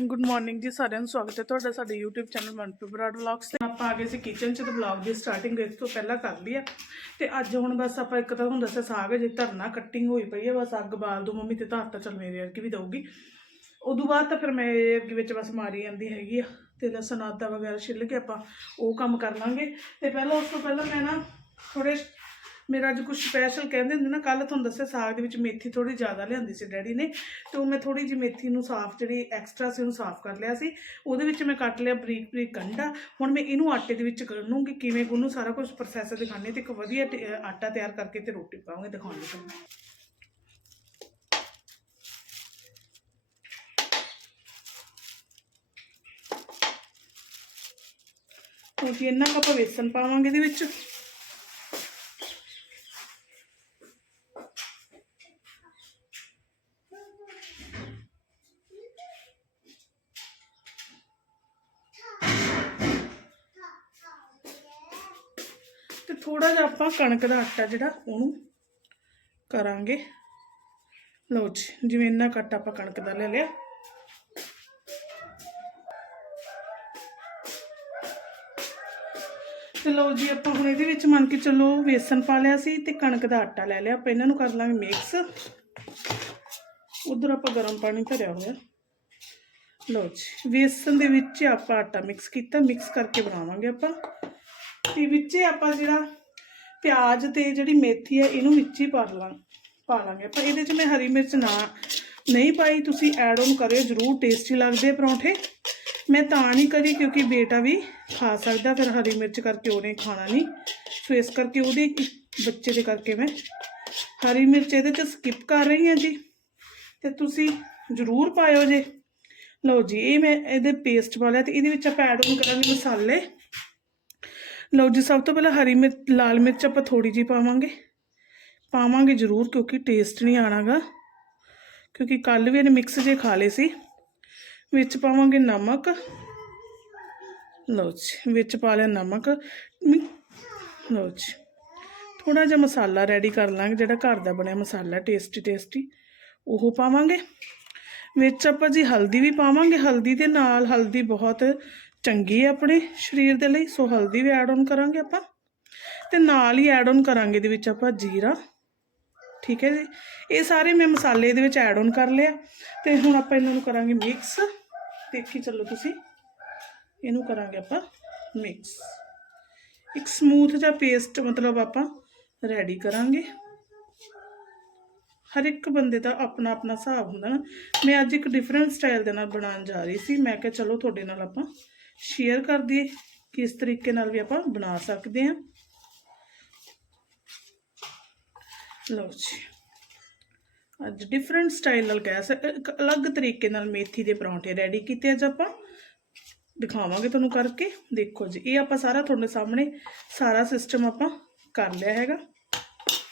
Good morning ਜੀ, ਸਾਰਿਆਂ ਨੂੰ ਸਵਾਗਤ ਹੈ ਤੁਹਾਡਾ ਸਾਡੇ YouTube channel Manpreet Brar vlogs ਤੇ। ਆਪਾਂ ਆ ਗਏ ਸੀ ਕਿਚਨ ਚ ਤੇ ਵਲੌਗ ਦੀ ਸਟਾਰਟਿੰਗ ਇਸ ਤੋਂ ਪਹਿਲਾਂ ਕਰ ਲਈ ਆ। ਤੇ ਅੱਜ ਹੁਣ ਬਸ ਆਪਾਂ ਇੱਕ ਤਾਂ ਹੁੰਦਾ ਸੀ ਸਾਗ ਜੇ ਧਰਨਾ ਕਟਿੰਗ ਹੋਈ ਪਈ ਹੈ ਬਸ ਅੱਗ ਬਾਲ ਦੋ ਮੰਮੀ ਤੇ ਧਰ ਤਾਂ ਚਲ ਮੇਰੇ ਵਰਗੀ ਵੀ ਦਊਗੀ। ਉਦੋਂ ਬਾਅਦ ਤਾਂ ਫਿਰ ਮੇਰੇ ਅੱਗੇ ਵਿੱਚ ਬਸ ਮਾਰੀ ਜਾਂਦੀ ਹੈਗੀ ਆ ਤੇ ਲਸਣ, ਆਦਾ ਵਗੈਰਾ ਛਿੱਲ ਕੇ ਆਪਾਂ ਉਹ ਕੰਮ ਕਰ ਲਾਂਗੇ। ਤੇ ਪਹਿਲਾਂ ਉਸ ਤੋਂ ਪਹਿਲਾਂ ਮੈਂ ਨਾ ਥੋੜੇ ਮੇਰਾ ਅੱਜ ਕੁਝ ਸਪੈਸ਼ਲ ਕਹਿੰਦੇ ਹੁੰਦੇ ਨਾ ਕੱਲ ਤੁਹਾਨੂੰ ਦੱਸਿਆ ਸਾਗ ਦੇ ਵਿੱਚ ਮੇਥੀ ਥੋੜੀ ਜ਼ਿਆਦਾ ਲਿਆਂਦੀ ਸੀ ਡੈਡੀ ਨੇ, ਤੇ ਉਹ ਮੈਂ ਥੋੜੀ ਜਿਹੀ ਮੇਥੀ ਨੂੰ ਸਾਫ਼ ਜਿਹੜੀ ਐਕਸਟਰਾ ਸੀ ਉਹਨੂੰ ਸਾਫ਼ ਕਰ ਲਿਆ ਸੀ, ਉਹਦੇ ਵਿੱਚ ਮੈਂ ਕੱਟ ਲਿਆ ਬਰੀਕ ਬਰੀਕ ਗੰਢਾ ਹੁਣ ਮੈਂ ਇਹਨੂੰ ਆਟੇ ਦੇ ਵਿੱਚ ਗੁੰਨੂੰਗੀ ਕਿਵੇਂ ਗੁੰਨੂ ਸਾਰਾ ਕੁਝ ਪ੍ਰੋਸੈਸ ਦਿਖਾਣੇ ਤੇ ਇੱਕ ਵਧੀਆ ਆਟਾ ਤਿਆਰ ਕਰਕੇ ਤੇ ਰੋਟੀ ਪਾਉਂਗੇ ਦਿਖਾਉਂਗੀ ਤੁਹਾਨੂੰ ਕਿਉਂਕਿ ਇਹਨਾਂ ਕੁ ਆਪਾਂ ਵੇਸਣ ਪਾਵਾਂਗੇ ਇਹਦੇ ਵਿੱਚ। ਥੋੜਾ ਜਿਹਾ ਆਪਾਂ ਕਣਕ ਦਾ ਆਟਾ ਜਿਹੜਾ ਉਹਨੂੰ ਕਰਾਂਗੇ। ਲਓ ਜੀ, ਜਿਵੇਂ ਇੰਨਾ ਕੱਟ ਆਪਾਂ ਕਣਕ ਦਾ ਲੈ ਲਿਆ। ਤੇ ਲਓ ਜੀ, ਆਪਾਂ ਹੁਣ ਇਹਦੇ ਵਿੱਚ ਮੰਨ ਕੇ ਚੱਲੋ ਵੇਸਣ ਪਾ ਲਿਆ ਸੀ ਤੇ ਕਣਕ ਦਾ ਆਟਾ ਲੈ ਲਿਆ। ਆਪਾਂ ਇਹਨਾਂ ਨੂੰ ਕਰ ਲਾਂਗੇ ਮਿਕਸ ਉਧਰ ਆਪਾਂ ਗਰਮ ਪਾਣੀ ਭਰਿਆ ਹੋਇਆ। ਲਓ ਜੀ, ਵੇਸਣ ਦੇ ਵਿੱਚ ਆਪਾਂ ਆਟਾ ਮਿਕਸ ਕੀਤਾ। ਮਿਕਸ ਕਰਕੇ ਬਣਾਵਾਂਗੇ ਆਪਾਂ। ਤੇ ਵਿੱਚੇ ਆਪਾਂ ਜਿਹੜਾ ਪਿਆਜ਼ ਤੇ ਜਿਹੜੀ ਮੇਥੀ ਹੈ, ਇਹਨੂੰ ਵਿੱਚ ਹੀ ਪਾ ਲਾਂ, ਪਾ ਲਾਂਗੇ। ਪਰ ਇਹਦੇ 'ਚ ਮੈਂ ਹਰੀ ਮਿਰਚ ਨਾ, ਨਹੀਂ ਪਾਈ, ਤੁਸੀਂ ਐਡ ਆਨ ਕਰਿਓ, ਜਰੂਰ ਟੇਸਟੀ ਲੱਗਦੇ ਪਰੌਂਠੇ। ਮੈਂ ਤਾਂ ਨਹੀਂ ਕਰੀ ਕਿਉਂਕਿ ਬੇਟਾ ਵੀ ਖਾ ਸਕਦਾ, ਫਿਰ ਹਰੀ ਮਿਰਚ ਕਰਕੇ ਉਹਨੇ ਖਾਣਾ ਨਹੀਂ। ਸੋ ਇਸ ਕਰਕੇ ਉਹਦੇ ਬੱਚੇ ਦੇ ਕਰਕੇ ਮੈਂ ਹਰੀ ਮਿਰਚ ਇਹਦੇ 'ਚ ਸਕਿਪ ਕਰ ਰਹੀ ਹਾਂ ਜੀ। ਤੇ ਤੁਸੀਂ ਜਰੂਰ ਪਾਇਓ ਜੇ। ਲਓ ਜੀ, ਇਹ ਮੈਂ ਇਹਦੇ ਪੇਸਟ ਪਾ ਲਿਆ ਤੇ ਇਹਦੇ ਵਿੱਚ ਆਪਾਂ ਐਡ ਆਨ ਕਰਾਂਗੇ ਮਸਾਲੇ। ਲਓ ਜੀ, ਸਭ ਤੋਂ ਪਹਿਲਾਂ ਹਰੀ ਮਿਰਚ, ਲਾਲ ਮਿਰਚ ਆਪਾਂ ਥੋੜੀ ਜਿਹੀ ਪਾਵਾਂਗੇ। ਪਾਵਾਂਗੇ ਜ਼ਰੂਰ ਕਿਉਂਕਿ ਟੇਸਟ ਨਹੀਂ ਆਣਾਗਾ। ਕਿਉਂਕਿ ਕੱਲ ਵੀ ਇਹਨੇ ਮਿਕਸ ਜੇ ਖਾ ਲਏ ਸੀ। ਵਿੱਚ ਪਾਵਾਂਗੇ ਨਮਕ। ਲਓ ਜੀ, ਵਿੱਚ ਪਾ ਲਿਆ ਨਮਕ। ਮਿ- ਲਓ ਜੀ ਥੋੜਾ ਜਿਹਾ ਮਸਾਲਾ ਰੈਡੀ ਕਰ ਲਾਂਗੇ, ਜਿਹੜਾ ਘਰ ਦਾ ਬਣਿਆ ਮਸਾਲਾ ਟੇਸਟੀ ਟੇਸਟੀ ਉਹ ਪਾਵਾਂਗੇ। ਵਿੱਚ ਆਪਾਂ ਜੀ ਹਲਦੀ ਵੀ ਪਾਵਾਂਗੇ, ਹਲਦੀ ਦੇ ਨਾਲ ਹਲਦੀ ਬਹੁਤ ਚੰਗੀ ਹੈ ਆਪਣੇ ਸਰੀਰ ਦੇ ਲਈ, ਸੋ ਹਲਦੀ ਵੀ ਐਡ ਆਨ ਕਰਾਂਗੇ ਆਪਾਂ। ਤੇ ਨਾਲ ਹੀ ਐਡ ਆਨ ਕਰਾਂਗੇ ਇਹਦੇ ਵਿੱਚ ਆਪਾਂ ਜੀਰਾ। ਠੀਕ ਹੈ ਜੀ? ਇਹ ਸਾਰੇ ਮੈਂ ਮਸਾਲੇ ਇਹਦੇ ਵਿੱਚ ਐਡ ਆਨ ਕਰ ਲਿਆ। ਤੇ ਹੁਣ ਆਪਾਂ ਇਹਨਾਂ ਨੂੰ ਕਰਾਂਗੇ ਮਿਕਸ ਦੇਖੀ ਚੱਲੋ ਤੁਸੀਂ। ਇਹਨੂੰ ਕਰਾਂਗੇ ਆਪਾਂ ਮਿਕਸ ਇੱਕ ਸਮੂਥ ਜਿਹਾ ਪੇਸਟ ਮਤਲਬ ਆਪਾਂ ਰੈਡੀ ਕਰਾਂਗੇ। ਹਰ ਇੱਕ ਬੰਦੇ ਦਾ ਆਪਣਾ ਆਪਣਾ ਹਿਸਾਬ ਹੁੰਦਾ ਨਾ। ਮੈਂ ਅੱਜ ਇੱਕ ਡਿਫਰੈਂਟ ਸਟਾਈਲ ਦੇ ਨਾਲ ਬਣਾਉਣ ਜਾ ਰਹੀ ਸੀ। ਮੈਂ ਕਿਹਾ ਚਲੋ ਤੁਹਾਡੇ ਨਾਲ ਆਪਾਂ ਸ਼ੇਅਰ ਕਰ ਦਈਏ ਕਿਸ ਤਰੀਕੇ ਨਾਲ ਵੀ ਆਪਾਂ ਬਣਾ ਸਕਦੇ ਹਾਂ। ਲਓ ਜੀ। ਅੱਜ ਡਿਫਰੈਂਟ ਸਟਾਈਲ ਨਾਲ ਕਹਿ ਸਕ, ਇੱਕ ਅਲੱਗ ਤਰੀਕੇ ਨਾਲ ਮੇਥੀ ਦੇ ਪਰੌਂਠੇ ਰੈਡੀ ਕੀਤੇ ਅੱਜ ਆਪਾਂ। ਦਿਖਾਵਾਂਗੇ ਤੁਹਾਨੂੰ ਕਰਕੇ। ਦੇਖੋ ਜੀ, ਇਹ ਆਪਾਂ ਸਾਰਾ ਤੁਹਾਡੇ ਸਾਹਮਣੇ ਸਾਰਾ ਸਿਸਟਮ ਆਪਾਂ ਕਰ ਲਿਆ ਹੈਗਾ।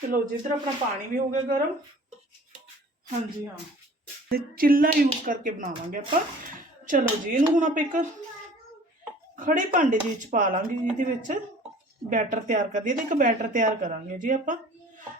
ਤੇ ਲਓ ਜੀ, ਇੱਧਰ ਆਪਣਾ ਪਾਣੀ ਵੀ ਹੋ ਗਿਆ ਗਰਮ। ਹਾਂਜੀ, ਹਾਂ। ਤੇ ਚਿੱਲਾ ਯੂਜ਼ ਕਰਕੇ ਬਣਾਵਾਂਗੇ ਆਪਾਂ। ਚਲੋ ਜੀ, ਇਹਨੂੰ ਹੁਣ ਆਪਾਂ ਇੱਕ ਖੜੇ ਭਾਂਡੇ ਦੇ ਵਿੱਚ ਪਾ ਲਾਂਗੇ ਇਹਦੇ ਵਿੱਚ ਬੈਟਰ ਤਿਆਰ ਕਰਦੀ ਤੇ ਇੱਕ ਬੈਟਰ ਤਿਆਰ ਕਰਾਂਗੇ ਜੀ ਆਪਾਂ।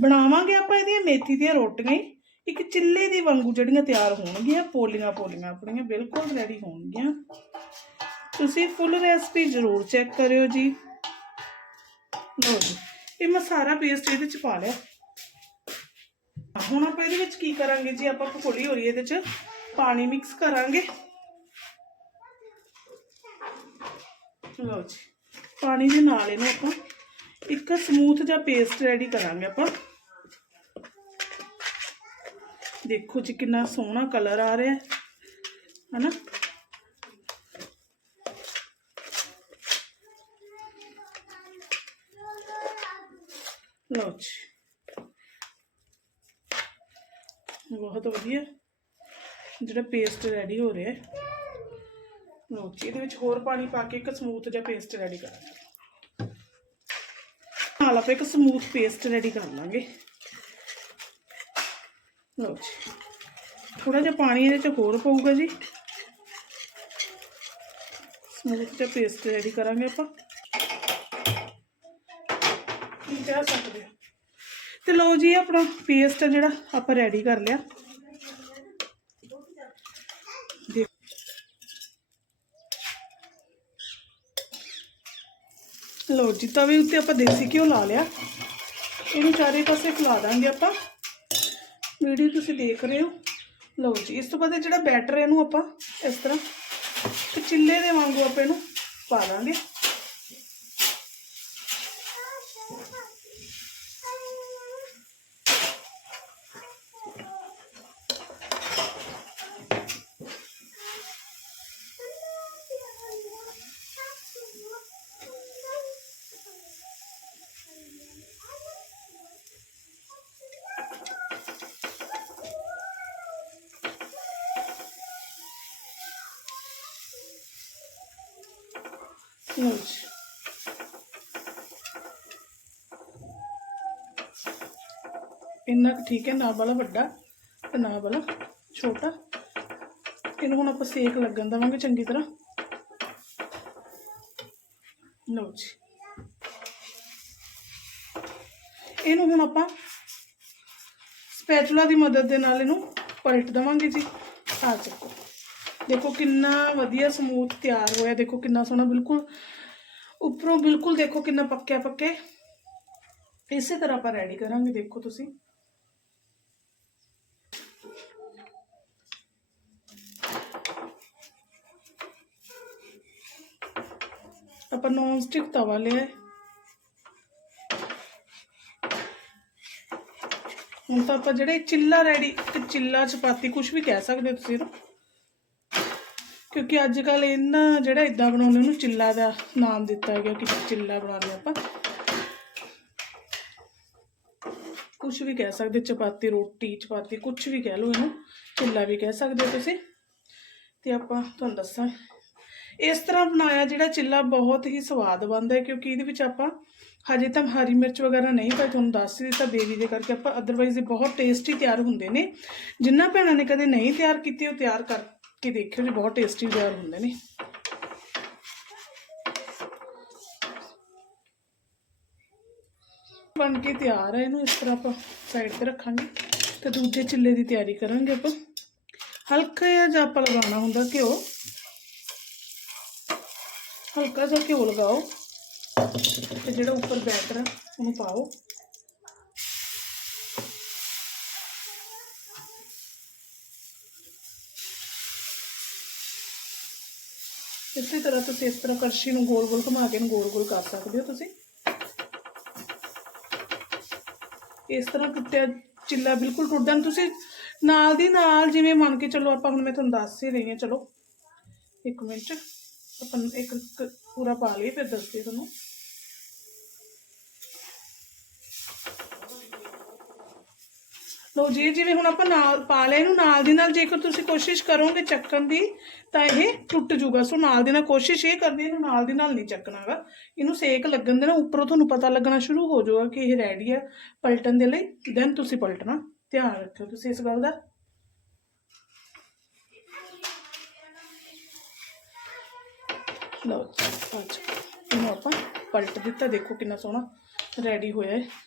ਬਣਾਵਾਂਗੇ ਆਪਾਂ ਇਹਦੀਆਂ ਮੇਥੀ ਦੀਆਂ ਰੋਟੀਆਂ ਇੱਕ ਚਿੱਲੇ ਦੀ ਵਾਂਗੂ ਜਿਹੜੀਆਂ ਤਿਆਰ ਹੋਣਗੀਆਂ, ਪੋਲੀਆਂ ਪੋਲੀਆਂ ਆਪਣੀਆਂ, ਬਿਲਕੁਲ ਰੈਡੀ ਹੋਣਗੀਆਂ। ਤੁਸੀਂ ਫੁੱਲ ਰੈਸਪੀ ਜ਼ਰੂਰ ਚੈੱਕ ਕਰਿਓ ਜੀ। ਲਓ ਜੀ, ਇਹ ਮੈਂ ਸਾਰਾ ਪੇਸਟ ਇਹਦੇ ਚ ਪਾ ਲਿਆ। ਹੁਣ ਆਪਾਂ ਇਹਦੇ ਵਿੱਚ ਕੀ ਕਰਾਂਗੇ ਜੀ? ਆਪਾਂ ਪਕੌੜੀ ਹੋ ਰਹੀ ਇਹਦੇ ਚ ਪਾਣੀ ਮਿਕਸ ਕਰਾਂਗੇ। ਲਓ ਜੀ। ਪਾਣੀ ਦੇ ਨਾਲ ਇਹਨੂੰ ਆਪਾਂ ਇੱਕ ਸਮੂਥ ਜਿਹਾ ਪੇਸਟ ਰੈਡੀ ਕਰਾਂਗੇ ਆਪਾਂ। ਦੇਖੋ ਜੀ ਕਿੰਨਾ ਸੋਹਣਾ ਕਲਰ ਆ ਰਿਹਾ। ਹੈ ਹਨਾ? ਲਓ ਜੀ। ਬਹੁਤ ਵਧੀਆ। ਜਿਹੜਾ ਪੇਸਟ ਰੈਡੀ ਹੋ ਰਿਹਾ। ਹੈ ਲਓ ਇਹਦੇ ਵਿੱਚ ਹੋਰ ਪਾਣੀ ਪਾ ਕੇ ਇੱਕ ਸਮੂਥ ਜਿਹਾ ਪੇਸਟ ਰੈਡੀ ਕਰਾਂਗੇ। ਨਾਲ ਆਪਾਂ ਇੱਕ ਸਮੂਥ ਪੇਸਟ ਰੈਡੀ ਕਰ ਲਾਂਗੇ। ਲਓ ਜੀ। ਥੋੜਾ ਜਿਹਾ ਪਾਣੀ ਇਹਦੇ ਚ ਹੋਰ ਪਊਗਾ ਜੀ। ਸਮੂਥ ਜਿਹਾ ਪੇਸਟ ਰੈਡੀ ਕਰਾਂਗੇ ਆਪਾਂ। ਕੀ ਕਹਿ ਸਕਦੇ ਹੋ। ਤੇ ਲਓ ਜੀ, ਆਪਣਾ ਪੇਸਟ ਜਿਹੜਾ ਆਪਾਂ ਰੈਡੀ ਕਰ ਲਿਆ। ਲਓ ਜੀ, ਤਵੇ ਉੱਤੇ ਆਪਾਂ ਦੇਸੀ ਘਿਓ ਲਾ ਲਿਆ। ਇਹਨੂੰ ਚਾਰੇ ਪਾਸੇ ਫੈਲਾ ਦਾਂਗੇ ਆਪਾਂ। ਵੀਡੀਓ ਤੁਸੀਂ ਦੇਖ ਰਹੇ ਹੋ। ਲਓ ਜੀ, ਇਸ ਤੋਂ ਬਾਅਦ ਜਿਹੜਾ ਬੈਟਰ ਹੈ ਇਹਨੂੰ ਆਪਾਂ ਇਸ ਤਰ੍ਹਾਂ ਤੇ ਚਿੱਲੇ ਦੇ ਵਾਂਗੂ ਆਪਾਂ ਇਹਨੂੰ ਪਾ ਦਾਂਗੇ। ਲਓ ਜੀ ਇੰਨਾ ਠੀਕ ਹੈ, ਨਾ ਵਾਲਾ ਵੱਡਾ ਤੇ ਨਾ ਵਾਲਾ ਛੋਟਾ। ਇਹਨੂੰ ਹੁਣ ਆਪਾਂ ਸੇਕ ਲੱਗਣ ਦੇਵਾਂਗੇ ਚੰਗੀ ਤਰ੍ਹਾਂ। ਲਓ ਜੀ। ਇਹਨੂੰ ਹੁਣ ਆਪਾਂ ਸਪੈਚੂਲਾ ਦੀ ਮਦਦ ਦੇ ਨਾਲ ਇਹਨੂੰ ਪਲਟ ਦੇਵਾਂਗੇ ਜੀ। ਆ ਚੱਕੋ। ਦੇਖੋ ਕਿੰਨਾ ਵਧੀਆ ਸਮੂਥ ਤਿਆਰ ਹੋਇਆ, ਦੇਖੋ ਕਿੰਨਾ ਸੋਹਣਾ, ਬਿਲਕੁਲ ਉੱਪਰੋਂ ਬਿਲਕੁਲ ਦੇਖੋ ਕਿੰਨਾ ਪੱਕਿਆ ਪੱਕੇ। ਇਸੇ ਤਰ੍ਹਾਂ ਆਪਾਂ ਰੈਡੀ ਕਰਾਂਗੇ, ਦੇਖੋ ਤੁਸੀਂ। ਆਪਾਂ ਨੌਨ ਸਟਿਕ ਤਵਾ ਲਿਆ ਹੈ। ਹੁਣ ਤਾਂ ਆਪਾਂ ਜਿਹੜੇ ਚਿੱਲਾ ਰੈਡੀ ਤੇ ਚਿੱਲਾ, ਚਪਾਤੀ ਕੁਝ ਵੀ ਕਹਿ ਸਕਦੇ ਹੋ ਤੁਸੀਂ ਇਹਨੂੰ। ਕਿਉਂਕਿ ਅੱਜ ਕੱਲ ਇਹਨਾਂ ਜਿਹੜਾ ਇਦਾਂ ਬਣਾਉਂਦੇ ਉਹਨੂੰ ਚਿੱਲਾ ਦਾ ਨਾਮ ਦਿੱਤਾ ਗਿਆ ਕਿ ਚਿੱਲਾ ਬਣਾਉਂਦੇ ਆਪਾਂ। ਕੁਝ ਵੀ ਕਹਿ ਸਕਦੇ, ਚਪਾਤੀ, ਰੋਟੀ, ਚਪਾਤੀ ਕੁਝ ਵੀ ਕਹਿ ਲਓ ਇਹਨੂੰ, ਚਿੱਲਾ ਵੀ ਕਹਿ ਸਕਦੇ ਹੋ ਤੁਸੀਂ। ਤੇ ਆਪਾਂ ਤੁਹਾਨੂੰ ਦੱਸਾਂ, ਇਸ ਤਰ੍ਹਾਂ ਬਣਾਇਆ ਜਿਹੜਾ ਚਿੱਲਾ ਬਹੁਤ ਹੀ ਸਵਾਦ ਬਣਦਾ ਹੈ, ਕਿਉਂਕਿ ਇਹਦੇ ਵਿੱਚ ਆਪਾਂ ਹਜੇ ਤਾਂ ਹਰੀ ਮਿਰਚ ਵਗੈਰਾ ਨਹੀਂ ਪਾਈ, ਤੁਹਾਨੂੰ ਦੱਸ ਹੀ ਦਿੱਤਾ ਬੇਬੀ ਦੇ ਕਰਕੇ ਆਪਾਂ ਅਦਰਵਾਈਜ਼ ਇਹ ਬਹੁਤ ਟੇਸਟੀ ਤਿਆਰ ਹੁੰਦੇ ਨੇ। ਜਿਨ੍ਹਾਂ ਭੈਣਾਂ ਨੇ ਕਦੇ ਨਹੀਂ ਤਿਆਰ ਕੀਤੇ, ਉਹ ਤਿਆਰ ਕਰ ਕਰਕੇ ਦੇਖਿਓ ਜੀ, ਬਹੁਤ ਟੇਸਟੀ ਤਿਆਰ ਹੁੰਦੇ ਨੇ। ਬਣ ਕੇ ਤਿਆਰ ਹੈ ਇਹਨੂੰ, ਇਸ ਤਰ੍ਹਾਂ ਆਪਾਂ ਸਾਈਡ ਤੇ ਰੱਖਾਂਗੇ ਤੇ ਦੂਜੇ ਚਿੱਲੇ ਦੀ ਤਿਆਰੀ ਕਰਾਂਗੇ ਆਪਾਂ। ਹਲਕਾ ਜਿਹਾ ਜਿਹਾ ਆਪਾਂ ਲਗਾਉਣਾ ਹੁੰਦਾ ਘਿਓ। ਹਲਕਾ ਜਿਹਾ ਘਿਓ ਲਗਾਓ ਤੇ ਜਿਹੜਾ ਉੱਪਰ ਬੈਟਰ ਹੈ ਉਹਨੂੰ ਪਾਓ। ਇਸੇ ਤਰ੍ਹਾਂ ਤੁਸੀਂ ਇਸ ਤਰ੍ਹਾਂ ਕੜਛੀ ਨੂੰ ਗੋਲ-ਗੋਲ ਘੁਮਾ ਕੇ ਇਹਨੂੰ ਗੋਲ-ਗੋਲ ਕਰ ਸਕਦੇ ਹੋ ਤੁਸੀਂ। ਇਸ ਤਰ੍ਹਾਂ ਟੁੱਟਿਆ ਚਿੱਲਾ ਬਿਲਕੁਲ ਟੁੱਟਦਾ ਨਹੀਂ ਤੁਸੀਂ ਨਾਲ ਦੀ ਨਾਲ ਜਿਵੇਂ ਮੰਨ ਕੇ ਚੱਲੋ ਆਪਾਂ ਹੁਣ ਮੈਂ ਤੁਹਾਨੂੰ ਦੱਸ ਹੀ ਰਹੀ ਹਾਂ, ਚਲੋ। ਇੱਕ ਮਿੰਟ, ਆਪਾਂ ਇੱਕ ਪੂਰਾ ਪਾ ਲਈਏ, ਫਿਰ ਦੱਸਦੀ ਹਾਂ ਤੁਹਾਨੂੰ। ਲੋ ਜੀ, ਜਿਵੇਂ ਹੁਣ ਆਪਾਂ ਨਾਲ ਪਾ ਲਿਆ, ਇਹਨੂੰ ਨਾਲ ਦੀ ਨਾਲ ਜੇਕਰ ਤੁਸੀਂ ਕੋਸ਼ਿਸ਼ ਕਰੋਗੇ ਚੱਕਣ ਦੀ, ਤਾਂ ਇਹ ਟੁੱਟ ਜੂਗਾ। ਸੋ ਨਾਲ ਦੀ ਨਾਲ ਕੋਸ਼ਿਸ਼ ਇਹ ਕਰਨੀ ਇਹਨੂੰ ਨਾਲ ਦੀ ਨਾਲ ਨਹੀਂ ਚੱਕਣਾਗਾ। ਇਹਨੂੰ ਸੇਕ ਲੱਗਣ ਦੇ ਉੱਪਰੋਂ ਤੁਹਾਨੂੰ ਪਤਾ ਲੱਗਣਾ ਸ਼ੁਰੂ ਹੋ ਜਾਊਗਾ ਕਿ ਇਹ ਰੈਡੀ ਆ ਪਲਟਣ ਦੇ ਲਈ। ਦੈਨ ਤੁਸੀਂ ਪਲਟਣਾ। ਧਿਆਨ ਰੱਖਿਓ ਤੁਸੀਂ ਇਸ ਗੱਲ ਦਾ। ਲਓ ਜੀ ਇਹਨੂੰ ਆਪਾਂ ਪਲਟ ਦਿੱਤਾ। ਦੇਖੋ ਕਿੰਨਾ ਸੋਹਣਾ ਰੈਡੀ ਹੋਇਆ ਹੈ।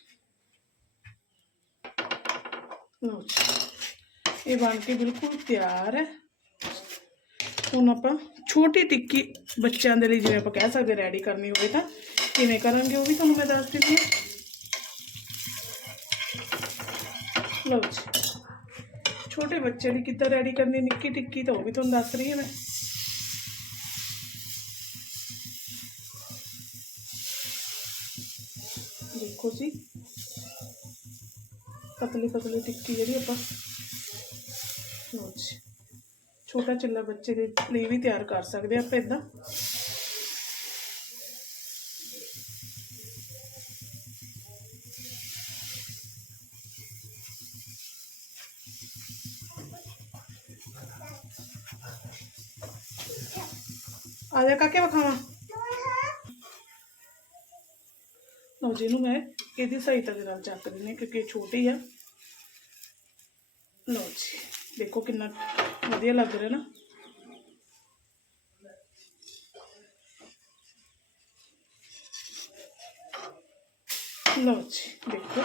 ਲਓ ਜੀ ਇਹ ਬਣ ਕੇ ਬਿਲਕੁਲ ਤਿਆਰ ਹੈ ਹੁਣ ਆਪਾਂ ਛੋਟੀ ਟਿੱਕੀ ਬੱਚਿਆਂ ਦੇ ਲਈ ਜਿਵੇਂ ਆਪਾਂ ਕਹਿ ਸਕਦੇ ਰੈਡੀ ਕਰਨੀ ਹੋਵੇ ਤਾਂ ਕਿਵੇਂ ਕਰਾਂਗੇ ਉਹ ਵੀ ਤੁਹਾਨੂੰ ਮੈਂ ਦੱਸ ਦਿੰਦੀ ਹਾਂ। ਲਓ ਜੀ। ਛੋਟੇ ਬੱਚੇ ਲਈ ਕਿੱਦਾਂ ਰੈਡੀ ਕਰਨੀ ਨਿੱਕੀ ਟਿੱਕੀ ਤਾਂ ਉਹ ਵੀ ਤੁਹਾਨੂੰ ਦੱਸ ਰਹੀ ਹਾਂ ਮੈਂ। ਦੇਖੋ ਜੀ। ਪਤਲੀ ਪਤਲੀ ਟਿੱਕੀ ਜਿਹੜੀ ਆਪਾਂ ਲਓ ਜੀ। ਛੋਟਾ ਚਿੱਲਾ ਬੱਚੇ ਦੇ ਲਈ ਵੀ ਤਿਆਰ ਕਰ ਸਕਦੇ ਆਪਾਂ ਇਦਾਂ। ਆ ਜਾ ਕਾਕੇ ਵਿਖਾਵਾਂ। ਲਓ ਜੀ ਇਹਨੂੰ ਮੈਂ ਇਹਦੀ ਸਹਾਇਤਾ ਦੇ ਨਾਲ ਚੱਕ ਦਿੰਦੀ ਹਾਂ ਕਿਉਂਕਿ ਇਹ ਛੋਟੀ ਆ। ਲਓ ਜੀ, ਦੇਖੋ ਕਿੰਨਾ ਵਧੀਆ ਲੱਗ ਰਿਹਾ ਨਾ। ਲਓ ਜੀ, ਦੇਖੋ।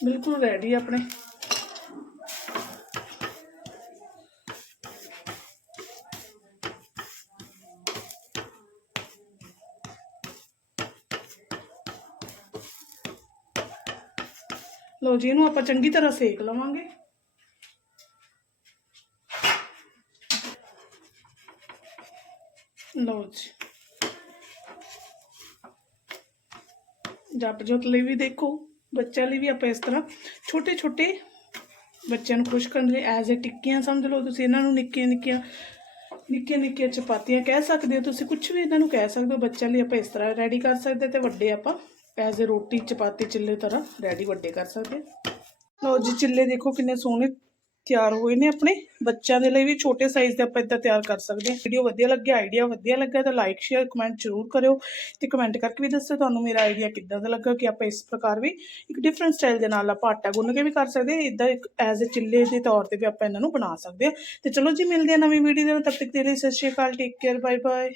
ਬਿਲਕੁਲ ਰੈਡੀ ਆਪਣੇ ਲਓ ਜੀ ਇਹਨੂੰ ਆਪਾਂ ਚੰਗੀ ਤਰ੍ਹਾਂ ਸੇਕ ਲਵਾਂਗੇ ਲਓ ਜੀ ਜੱਪ ਜੋਤ ਲਈ ਵੀ ਦੇਖੋ ਬੱਚਿਆਂ ਲਈ ਵੀ ਆਪਾਂ ਇਸ ਤਰ੍ਹਾਂ ਛੋਟੇ ਛੋਟੇ ਬੱਚਿਆਂ ਨੂੰ ਖੁਸ਼ ਕਰਨ ਲਈ ਐਜ਼ ਅ ਟਿੱਕੀਆਂ ਸਮਝ ਲਓ ਤੁਸੀਂ ਇਹਨਾਂ ਨੂੰ ਨਿੱਕੀਆਂ ਨਿੱਕੀਆਂ ਨਿੱਕੀਆਂ ਨਿੱਕੀਆਂ ਚਪਾਤੀਆਂ ਕਹਿ ਸਕਦੇ ਹੋ ਤੁਸੀਂ ਕੁਝ ਵੀ ਇਹਨਾਂ ਨੂੰ ਕਹਿ ਸਕਦੇ ਹੋ ਬੱਚਿਆਂ ਲਈ ਆਪਾਂ ਇਸ ਤਰ੍ਹਾਂ ਰੈਡੀ ਕਰ ਸਕਦੇ ਤੇ ਵੱਡੇ ਆਪਾਂ ਐਜ਼ ਅ ਰੋਟੀ, ਚਪਾਤੀ, ਚਿੱਲੇ ਤਰ੍ਹਾਂ ਰੈਡੀ ਵੱਡੇ ਕਰ ਸਕਦੇ ਲਓ ਜੀ, ਚਿੱਲੇ ਦੇਖੋ ਕਿੰਨੇ ਸੋਹਣੇ ਤਿਆਰ ਹੋਏ ਨੇ ਆਪਣੇ। ਬੱਚਿਆਂ ਦੇ ਲਈ ਵੀ ਛੋਟੇ ਸਾਈਜ਼ ਦੇ ਆਪਾਂ ਇਦਾਂ ਤਿਆਰ ਕਰ ਸਕਦੇ ਹਾਂ। ਵੀਡੀਓ ਵਧੀਆ ਲੱਗਿਆ ਆਈਡੀਆ ਵਧੀਆ ਲੱਗਾ ਤਾਂ ਲਾਈਕ ਸ਼ੇਅਰ ਕਮੈਂਟ ਜ਼ਰੂਰ ਕਰਿਓ ਤੇ ਕਮੈਂਟ ਕਰਕੇ ਵੀ ਦੱਸਿਓ ਤੁਹਾਨੂੰ ਮੇਰਾ ਆਈਡੀਆ ਕਿੱਦਾਂ ਦਾ ਲੱਗਾ ਕਿ ਆਪਾਂ ਇਸ ਪ੍ਰਕਾਰ ਵੀ ਇੱਕ ਡਿਫਰੈਂਟ ਸਟਾਈਲ ਦੇ ਨਾਲ ਆਪਾਂ ਆਟਾ ਗੁੰਨ ਕੇ ਵੀ ਕਰ ਸਕਦੇ ਹਾਂ। ਇਦਾਂ ਇੱਕ ਐਜ਼ ਅ ਚਿੱਲੇ ਦੇ ਤੌਰ ਤੇ ਵੀ ਆਪਾਂ ਇਹਨਾਂ ਨੂੰ ਬਣਾ ਸਕਦੇ ਹਾਂ। ਤੇ ਚਲੋ ਜੀ, ਮਿਲਦੇ ਹਾਂ ਨਵੀਂ ਵੀਡੀਓ ਦੇ ਨਾਲ। ਤਬ ਤੱਕ ਦੇ ਲਈ ਸਤਿ ਸ਼੍ਰੀ ਅਕਾਲ ਟੇਕ ਕੇਅਰ ਬਾਏ ਬਾਏ